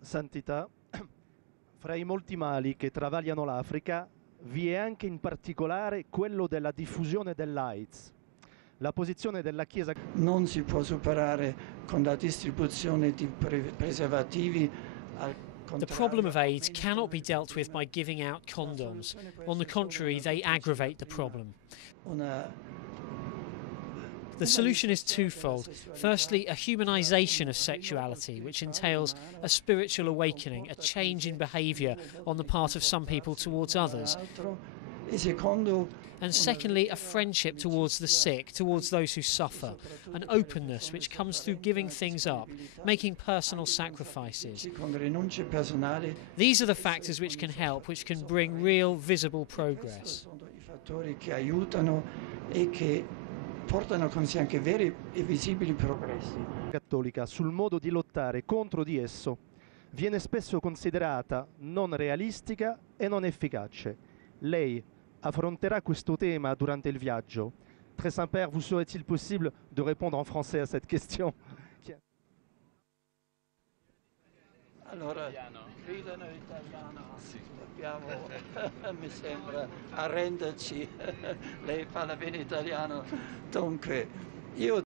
Santità, fra i molti mali che travagliano l'Africa vi è anche in particolare quello della diffusione dell'AIDS. La posizione della Chiesa non si può superare con la distribuzione di preservativi. The problem of AIDS cannot be dealt with by giving out condoms. On the contrary, they aggravate the problem. The solution is twofold. Firstly, a humanisation of sexuality, which entails a spiritual awakening, a change in behaviour on the part of some people towards others. And secondly, a friendship towards the sick, towards those who suffer, an openness which comes through giving things up, making personal sacrifices. These are the factors which can help, which can bring real, visible progress. Portano con sé anche veri e visibili progressi. Cattolica sul modo di lottare contro di esso viene spesso considerata non realistica e non efficace. Lei affronterà questo tema durante il viaggio. Très Saint-Père, vous serait-il possible de répondre en français à cette question? Allora, gridano italiano, dobbiamo, mi sembra, arrenderci, lei parla bene italiano, dunque io